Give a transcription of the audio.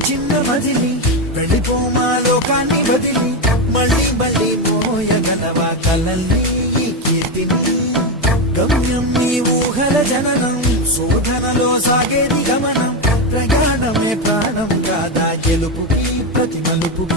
చిన్న మదిలి వెళ్ళిపోమా లోకాన్ని వదిలి మళ్ళీ మళ్ళీ మోయగలవా కలల్ని ఈ కీర్తిని గమ్యం నీ ఊహల జననం శోధనలో సాగేది గమనం ప్రయాణమే ప్రాణం కాదా గెలుపుకి ప్రతి మలుపుకి